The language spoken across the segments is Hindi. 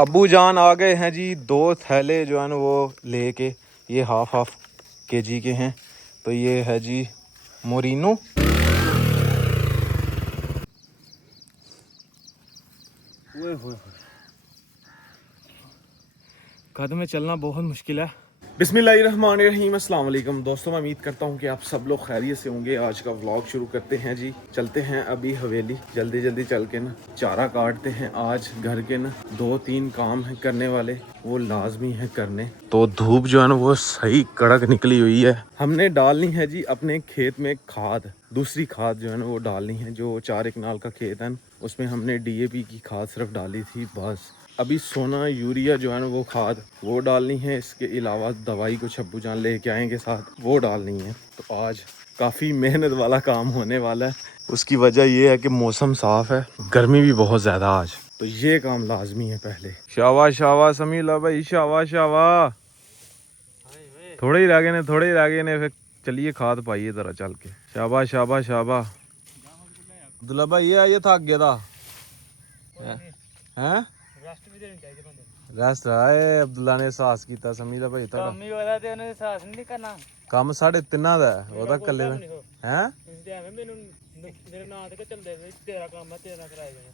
अब्बू जान आ गए हैं जी, 2 थैले जो है ना वो लेके, ये हाफ केजी के हैं। तो ये है जी मोरिनो। कदम में चलना बहुत मुश्किल है। बिस्मिल्लाहिर्रहमानिर्रहीम, अस्सलाम वालेकुम दोस्तों, मैं उम्मीद करता हूँ कि आप सब लोग खैरियत से होंगे। आज का व्लॉग शुरू करते हैं जी। चलते हैं अभी हवेली, जल्दी जल्दी चल के ना चारा काटते हैं। आज घर के ना 2-3 काम है करने वाले, वो लाजमी है करने। तो धूप जो है ना वो सही कड़क निकली हुई है। हमने डालनी है जी अपने खेत में खाद, दूसरी खाद जो है ना वो डालनी है। जो 4 कनाल का खेत है उसमें हमने DAP की खाद सिर्फ डाली थी बस। अभी सोना यूरिया जो है ना वो खाद वो डालनी है। इसके अलावा दवाई कुछ अब्बू जान लेके आएंगे साथ, वो डालनी है। तो आज काफ़ी मेहनत वाला काम होने वाला है। उसकी वजह ये है कि मौसम साफ़ है, गर्मी भी बहुत ज़्यादा आज, तो ये काम लाजमी है पहले। शाबाश शाबाश समीला भाई, शाबाश शाबाश। थोड़े ही रह गए ने, फिर चलिए खाद पाइए ज़रा चल के। शाबाश शाबाश शाबाश। अब्दुल्ला भाई ये थक गया था हैं? रेस्ट आए अब्दुल्ला ने एहसास किया समीला भाई थोड़ा काम ही वाला ते ਉਹਨੇ एहसास नहीं करना। काम साढ़े तिन्ना दा है, ਉਹਦਾ ਕੱਲੇ ਦਾ हैं? ਤੁਸੀਂ ਐਵੇਂ ਮੈਨੂੰ ਮੇਰੇ ਨਾਂ ਤੇ ਚੱਲਦੇ ਵੇ, तेरा काम है तेरा कराए जाए।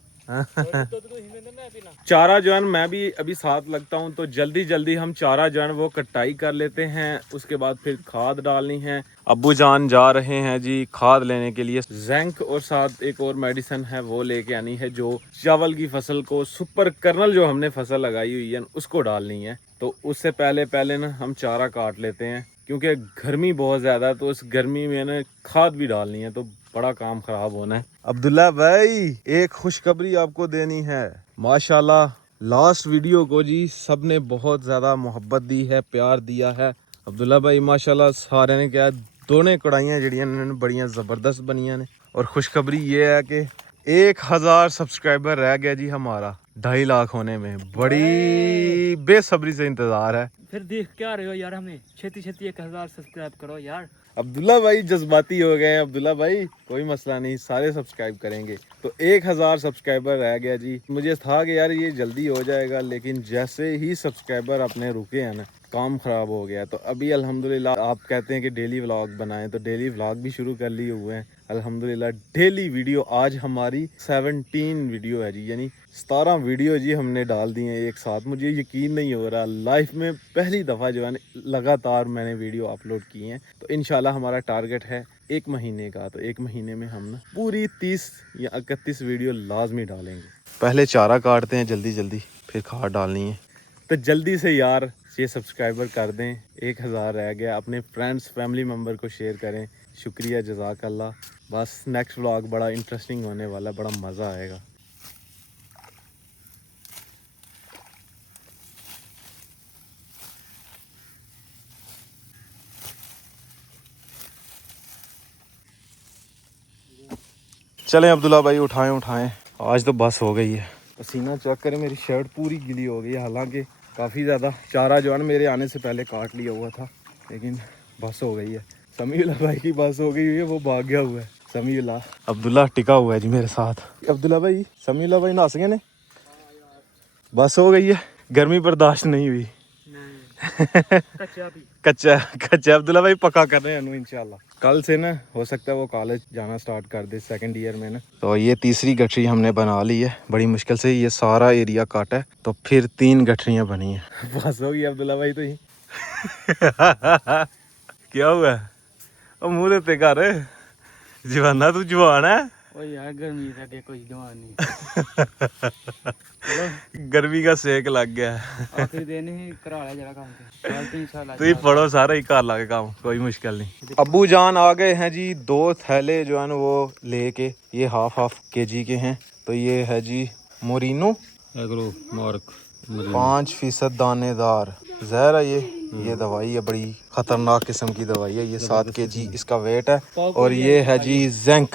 चारा जो है मैं भी अभी साथ लगता हूँ, तो जल्दी जल्दी हम चारा जो है वो कटाई कर लेते हैं। उसके बाद फिर खाद डालनी है। अब्बू जान जा रहे हैं जी खाद लेने के लिए। ज़िंक और साथ एक और मेडिसिन है वो लेके आनी है, जो चावल की फसल को सुपर कर्नल जो हमने फसल लगाई हुई है उसको डालनी है। तो उससे पहले ना हम चारा काट लेते हैं, क्योंकि गर्मी बहुत ज़्यादा है। तो इस गर्मी में ना खाद भी डालनी है, तो बड़ा काम खराब होना है। अब्दुल्ला भाई एक खुशखबरी आपको देनी है। माशाल्लाह लास्ट वीडियो को जी सबने बहुत ज़्यादा मोहब्बत दी है, प्यार दिया है। अब्दुल्ला भाई माशाल्लाह सारे ने क्या, दोनों कढ़ाइयाँ जड़ियाँ बड़िया ज़बरदस्त बनिया ने। और खुशखबरी ये है कि 1000 सब्सक्राइबर रह गया जी हमारा 2.5 लाख होने में। बड़ी बेसब्री से इंतज़ार है। फिर देख क्या रहे हो यार, हमें छेती 1000 सब्सक्राइब करो यार। अब्दुल्ला भाई जज्बाती हो गए हैं। अब्दुल्ला भाई कोई मसला नहीं, सारे सब्सक्राइब करेंगे। तो 1000 सब्सक्राइबर रह गया जी। मुझे था कि यार ये जल्दी हो जाएगा, लेकिन जैसे ही सब्सक्राइबर अपने रुके हैं ना, काम ख़राब हो गया। तो अभी अल्हम्दुलिल्लाह आप कहते हैं कि डेली व्लॉग बनाएं, तो डेली व्लॉग भी शुरू कर लिए हुए हैं अल्हम्दुलिल्लाह। डेली वीडियो आज हमारी 17 वीडियो है जी, यानी 17 वीडियो जी हमने डाल दी हैं एक साथ। मुझे यकीन नहीं हो रहा, लाइफ में पहली दफ़ा जो है लगातार मैंने वीडियो अपलोड की हैं। तो इंशाल्लाह हमारा टारगेट है 1 महीने का, तो 1 महीने में हम ना पूरी 30 या 31 वीडियो लाजमी डालेंगे। पहले चारा काटते हैं जल्दी जल्दी, फिर खाद डालनी है। तो जल्दी से यार ये सब्सक्राइबर कर दें, 1000 रह गया। अपने फ्रेंड्स फैमिली मेम्बर को शेयर करें, शुक्रिया जज़ाकल्लाह। बस नेक्स्ट व्लॉग बड़ा इंटरेस्टिंग होने वाला, बड़ा मज़ा आएगा। चलें अब्दुल्ला भाई, उठाएं। आज तो बस हो गई है। पसीना चेक करें, मेरी शर्ट पूरी गीली हो गई है। हालांकि काफ़ी ज़्यादा चारा जो है ना मेरे आने से पहले काट लिया हुआ था, लेकिन बस हो गई है। समीउल्लाह भाई की बस हो गई हुई है, वो भाग गया हुआ है। समीउल्लाह अब्दुल्ला टिका हुआ है जी मेरे साथ। अब्दुल्ला भाई समीउल्लाह भाई नहास गए ने, बस हो गई है। गर्मी बर्दाश्त नहीं हुई। कच्चा अब्दुल्ला भाई पक्का कर रहे हैं इंशाल्लाह। कल से ना हो सकता है वो कॉलेज जाना स्टार्ट कर दे, 2nd ईयर में ना। तो ये तीसरी गठरी हमने बना ली है, बड़ी मुश्किल से ये सारा एरिया काटा है, तो फिर 3 गठरियाँ बनी है। बस हो गई अब्दुल्ला भाई तो ही क्या हुआ मुँह देते कर जवाना, तू जवान है यार, गर्मी से आगे कोई जवान नहीं। गर्मी का सेक लग गया। आखिरी दिन ही करा लिया जरा काम, तो पढ़ो सारा ही घर लाके काम, कोई मुश्किल नहीं। अब्बू जान आ गए हैं जी, 2 थैले जो है ना वो लेके, ये हाफ केजी के हैं। तो ये है जी मोरिनो एग्रो मार्क 5% दानेदार जहर है ये दवाई है, बड़ी खतरनाक किस्म की दवाई है। ये 7 kg इसका वेट है। और ये है जी जिंक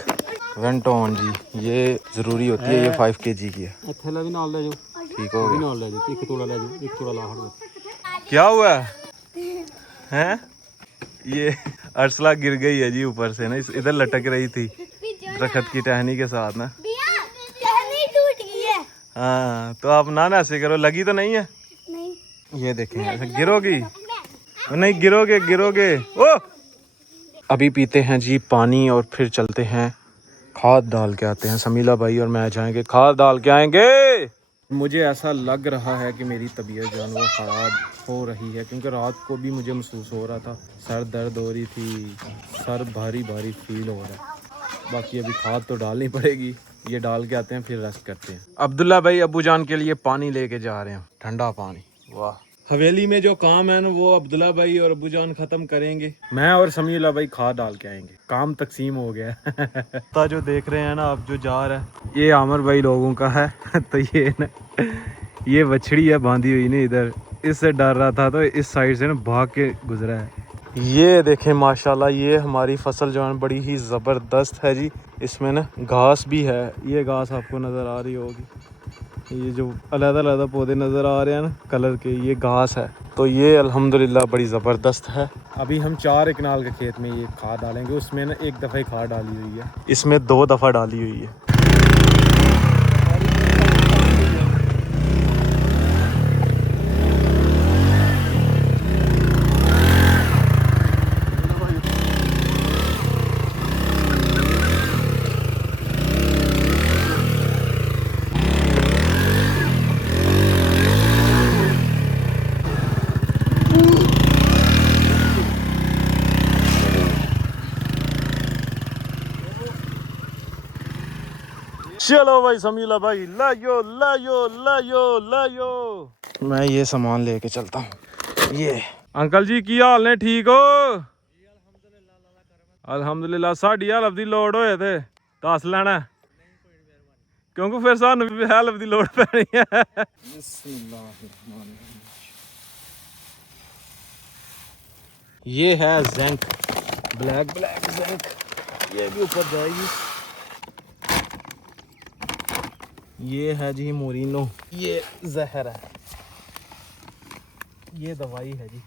वेंटोन जी, ये ज़रूरी होती है, ये 5 kg की है। ठीक हो गया। क्या हुआ है? ये अर्सला गिर गई है जी ऊपर से ना, इधर लटक रही थी दरख्त की टहनी के साथ ना। हाँ तो आप ना ऐसे करो, लगी तो नहीं है? नहीं। ये देखें ऐसे गिरोगी नहीं, गिरोगे गिरोगे। ओ अभी पीते हैं जी पानी और फिर चलते हैं खाद डाल के आते हैं। समीला भाई और मैं जाएंगे खाद डाल के आएंगे। मुझे ऐसा लग रहा है कि मेरी तबीयत जो है वो ख़राब हो रही है, क्योंकि रात को भी मुझे महसूस हो रहा था, सर दर्द हो रही थी, सर भारी भारी फील हो रहा है। बाकी अभी खाद तो डालनी पड़ेगी, ये डाल के आते हैं फिर रेस्ट करते हैं। अब्दुल्ला भाई अब्बू जान के लिए पानी लेके जा रहे हैं, ठंडा पानी। वाह, हवेली में जो काम है ना वो अब्दुल्ला भाई और अब्बू जान खत्म करेंगे, मैं और समीउल्लाह भाई खाद डाल के आएंगे। काम तकसीम हो गया है। जो देख रहे हैं ना आप, जो जा रहा है ये आमिर भाई लोगों का है। तो ये ना ये बछड़ी है बांधी हुई नहीं इधर, इससे डर रहा था तो इस साइड से ना भाग के गुजरा है। ये देखें माशाल्लाह, ये हमारी फसल जो है बड़ी ही ज़बरदस्त है जी। इसमें ना घास भी है, ये घास आपको नज़र आ रही होगी, ये जो अलग-अलग पौधे नज़र आ रहे हैं ना कलर के, ये घास है। तो ये अल्हम्दुलिल्लाह बड़ी ज़बरदस्त है। अभी हम 4 कनाल के खेत में ये खाद डालेंगे, उसमें ना एक दफ़ा ही खाद डाली हुई है, इसमें 2 दफ़ा डाली हुई है। चलो भाई समीला भाई, लायो लायो लायो लायो। मैं ये सामान लेके चलता हूँ। ये अंकल जी की हाल ने, ठीक हो? अल्हम्दुलिल्लाह। साड़ी हेल्प की लोड़ होए थे दस लेना, क्योंकि फिर सानू भी हेल्प की लोड़ पैनी है। ये है ज़िंक, ब्लैक ज़िंक, ये भी ऊपर जाएगी। ये है जी मोरिनो, ये जहर है, ये दवाई है जी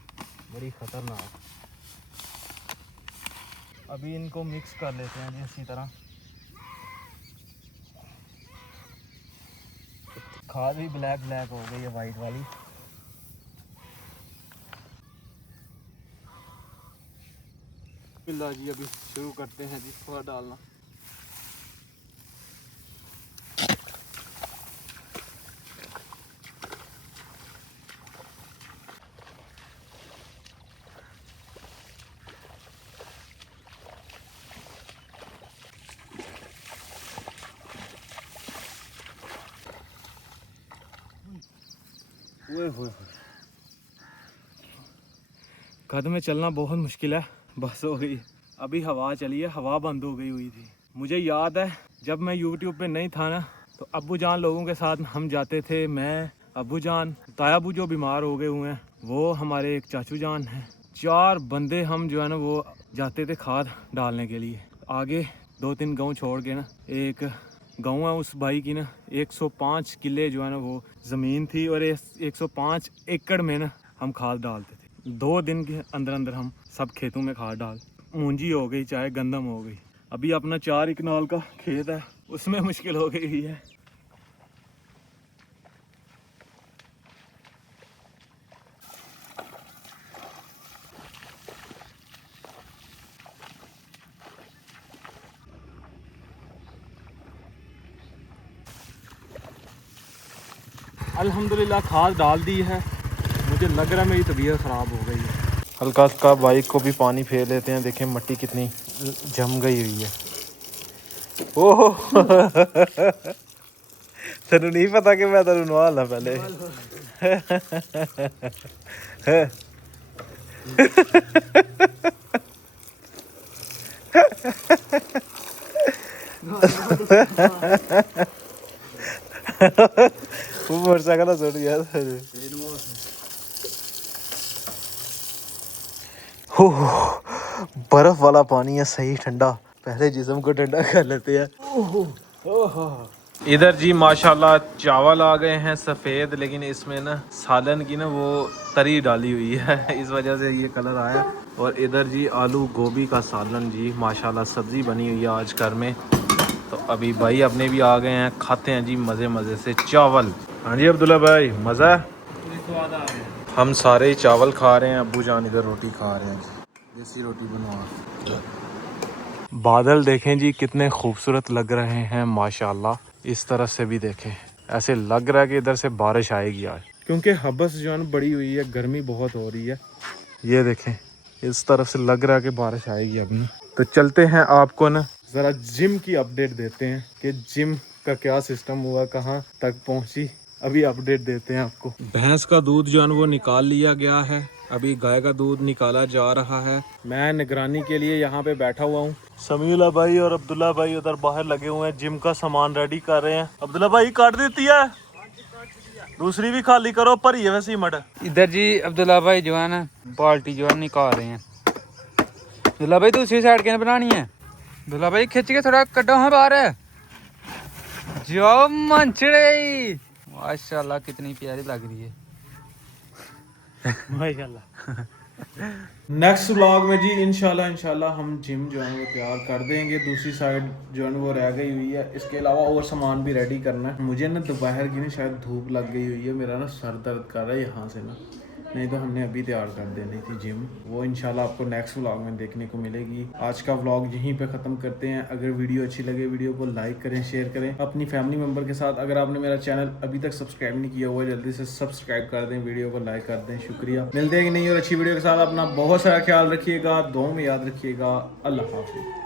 बड़ी ख़तरनाक। अभी इनको मिक्स कर लेते हैं जी इसी तरह। खाद भी ब्लैक हो गई है, वाइट वाली। बिल्ला जी अभी शुरू करते हैं जी खाद डालना। कद में चलना बहुत मुश्किल है, बस हो गई। अभी हवा चली है, हवा बंद हो गई हुई थी। मुझे याद है जब मैं YouTube पे नहीं था ना, तो अब्बू जान लोगों के साथ हम जाते थे, मैं, अब्बू जान, तायाबू जो बीमार हो गए हुए हैं, वो हमारे एक चाचू जान हैं, 4 बंदे हम जो है ना वो जाते थे खाद डालने के लिए। आगे 2-3 गाँव छोड़ के ना एक गाँव है, उस भाई की ना 105 किले जो है ना वो ज़मीन थी, और 105 एकड़ में ना हम खाद डालते थे। 2 दिन के अंदर अंदर हम सब खेतों में खाद डाल, मूंजी हो गई चाहे गंदम हो गई। अभी अपना 4 कनाल का खेत है, उसमें मुश्किल हो गई है। अल्हम्दुलिल्लाह खाद डाल दी है। मुझे लग रहा है मेरी तबीयत ख़राब हो गई है। हल्का सा बाइक को भी पानी फेर लेते हैं, देखें मिट्टी कितनी जम गई हुई है। ओह तेनू नहीं पता कि मैं तेनू नवा ला पहले। वो मोटरसाइकिल सुट गया था। बर्फ वाला पानी है, सही ठंडा। पहले जिस्म को ठंडा कर लेते हैं। इधर जी माशाल्लाह चावल आ गए हैं सफ़ेद, लेकिन इसमें ना सालन की ना वो तरी डाली हुई है, इस वजह से ये कलर आया। और इधर जी आलू गोभी का सालन जी माशाल्लाह, सब्ज़ी बनी हुई है आज घर में। तो अभी भाई अपने भी आ गए हैं, खाते हैं जी मज़े मज़े से चावल। हाँ जी अब्दुल्ला भाई, मज़ा है? स्वाद आ गया। हम सारे ही चावल खा रहे हैं, अब्बू जान इधर रोटी खा रहे हैं जी, देसी रोटी बनवा। बादल देखें जी कितने खूबसूरत लग रहे हैं माशाल्लाह। इस तरफ से भी देखें, ऐसे लग रहा है कि इधर से बारिश आएगी आज, क्योंकि हबस जो है बड़ी हुई है, गर्मी बहुत हो रही है। ये देखें, इस तरफ से लग रहा है कि बारिश आएगी अब नहीं। तो चलते हैं, आपको ना ज़रा जिम की अपडेट देते हैं कि जिम का क्या सिस्टम हुआ, कहाँ तक पहुँची। अभी अपडेट देते हैं आपको। भैंस का दूध जो है वो निकाल लिया गया है, अभी गाय का दूध निकाला जा रहा है। मैं निगरानी के लिए यहाँ पे बैठा हुआ हूँ। समीउल्लाह भाई और अब्दुल्ला भाई उधर बाहर लगे हुए हैं, जिम का सामान रेडी कर रहे हैं। अब्दुल्ला भाई काट देती है, दूसरी भी खाली करो, पर ही है वैसे मट। इधर जी अब्दुल्ला भाई जो है ना बाल्टी जो है निकाल रहे हैं। अब्दुल्ला भाई दूसरी साइड क्या बनानी है? अब्दुल्ला भाई खिंच के थोड़ा कड्डो है बाहर है जो मंचड़े। माशाल्लाह कितनी प्यारी लग रही है माशाल्लाह। नेक्स्ट व्लॉग में जी इंशाल्लाह हम जिम जो है वो तैयार कर देंगे। दूसरी साइड जो है वो रह गई हुई है, इसके अलावा और सामान भी रेडी करना है। मुझे ना दोपहर की ना शायद धूप लग गई हुई है, मेरा ना सर दर्द कर रहा है यहाँ से ना, नहीं तो हमने अभी तैयार कर देनी थी जिम। वो इंशाल्लाह आपको नेक्स्ट व्लॉग में देखने को मिलेगी। आज का व्लॉग यहीं पे ख़त्म करते हैं। अगर वीडियो अच्छी लगे वीडियो को लाइक करें, शेयर करें अपनी फैमिली मेम्बर के साथ। अगर आपने मेरा चैनल अभी तक सब्सक्राइब नहीं किया हुआ है जल्दी से सब्सक्राइब कर दें, वीडियो को लाइक कर दें। शुक्रिया। मिलते हैं कि नहीं और अच्छी वीडियो के साथ। अपना बहुत सारा ख्याल रखिएगा, दुआ में याद रखिएगा। अल्लाह हाफिज़।